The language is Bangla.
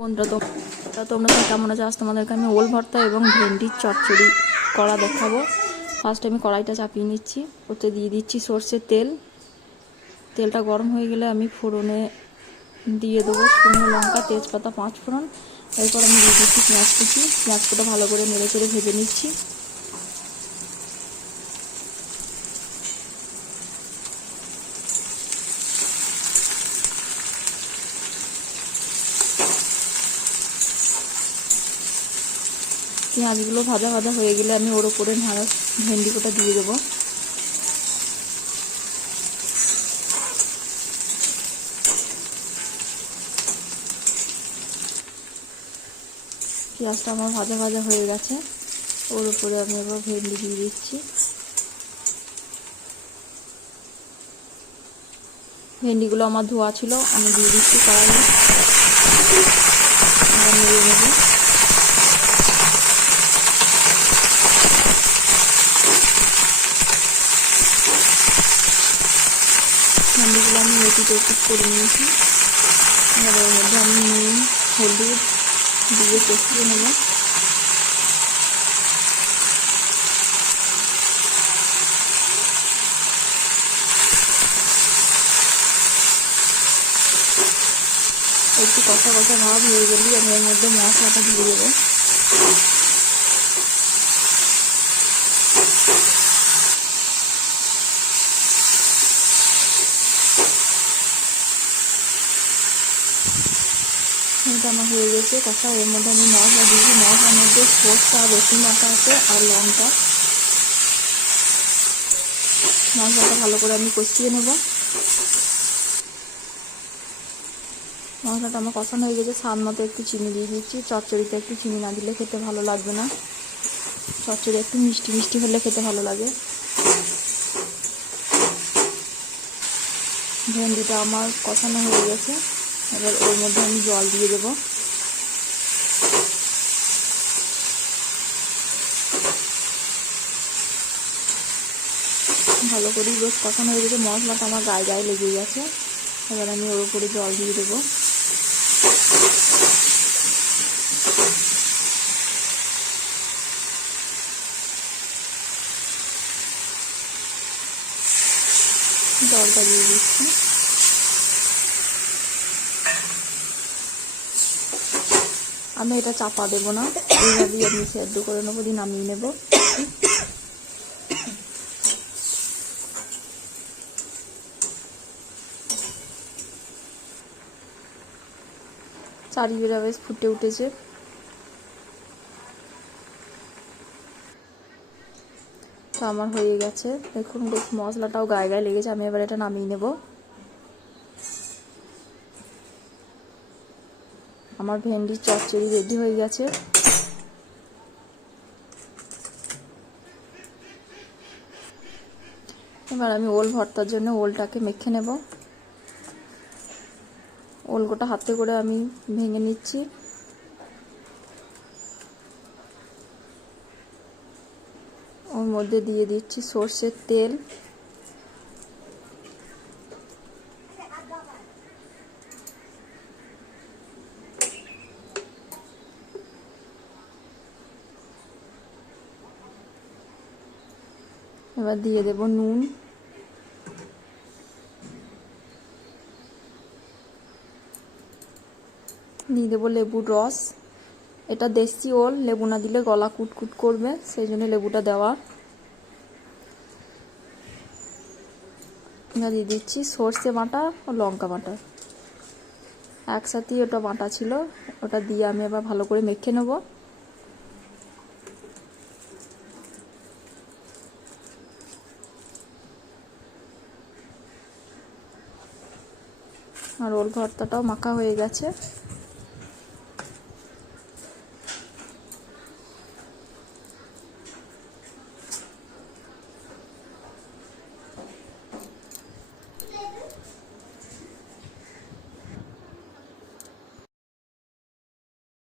বন্ধুরা তোমরা কেমন আছো? আজ তোমাদেরকে আমি ওল ভর্তা এবং ভেন্ডির চচ্চড়ি করা দেখাবো। ফার্স্ট আমি কড়াইটা চাপিয়ে নিচ্ছি, ওতে দিয়ে দিচ্ছি সর্ষের তেল। তেলটা গরম হয়ে গেলে আমি ফোড়নে দিয়ে দেবো শুকনো লঙ্কা, তেজপাতা, 5 ফোড়ন। এরপর আমি দিয়ে দিচ্ছি পেঁয়াজ কুচি। পেঁয়াজটা ভালো করে নেড়ে চেড়ে ভেজে নিচ্ছি। পেঁয়াজগুলো ভাজা ভাজা হয়ে গেলে আমি ওর উপরে ভেন্ডি কোটা দিয়ে দেবো। পেঁয়াজটা আমার ভাজা ভাজা হয়ে গেছে, ওর উপরে আমি এবার ভেন্ডি দিয়ে দিচ্ছি। ভেন্ডিগুলো আমার ধোয়া ছিল, আমি দিয়ে দিচ্ছি কড়াইয়ে। নেড়ে নেব। ভেন্ডিগুলো আমি এটিতে একটু করে নিয়েছি। এবার এর মধ্যে আমি নুন, হলুদ দিয়ে কষিয়ে নেব। একটু কষা কষা ভাব হয়ে গেলেই আমি এর মধ্যে মশলাটা দিয়ে দেবো। এটা আমার হয়ে গেছে কষা। এর মধ্যে আমি মশলা দিয়েছি। মশলার মধ্যে সরষে আর রসুন বাটা আছে আর লঙ্কা। মশলাটা ভালো করে আমি কষিয়ে নেব। মশলাটা আমার কষানো হয়ে গেছে। স্বাদ মতো একটু চিনি দিয়ে দিচ্ছি। চচ্চড়িতে একটু চিনি না দিলে খেতে ভালো লাগবে না। চচ্চড়ি একটু মিষ্টি মিষ্টি হলে খেতে ভালো লাগে। ভেন্ডিটা আমার কষানো হয়ে গেছে। এবার ওর মধ্যে আমি জল দিয়ে দেবো। ভালো করেই বেশ কষানো হয়ে গেছে। মশলাটা আমার গায়ে গায়ে লেগে গেছে। এবার আমি ওর উপরে জল দিয়ে দেবো। জলটা দিয়ে দিচ্ছি। আমি এটা চাপা দেবো না, এইভাবেই আমি সেদ্ধ করে নেবো, দিয়ে নামিয়ে নেব। চারিদিকে বেশ ফুটে উঠেছে। তো আমার হয়ে গেছে, দেখুন বেশ মশলাটাও গায়ে গায়ে লেগেছে। আমি এবার এটা নামিয়ে নেব। আমার ভেন্ডির চচ্চড়ি রেডি হয়ে গেছে। এবার আমি ওল ভর্তার জন্য ওলটাকে মেখে নেব। ওলগুলো হাতে করে আমি ভেঙে নিচ্ছি। ওর মধ্যে দিয়ে দিচ্ছি সর্ষের তেল। এবার দিয়ে দেব নুন। দিয়ে দেবো লেবুর রস। এটা দেশি ওল, লেবু না দিলে গলা কুটকুট করবে, সেই জন্য লেবুটা দেওয়া। এটা দিয়ে দিচ্ছি সর্ষে বাটা ও লঙ্কা বাটা, একসাথেই ওটা বাটা ছিল। ওটা দিয়ে আমি এবার ভালো করে মেখে নেব। আর ওল ভর্তাটাও মাখা হয়ে গেছে।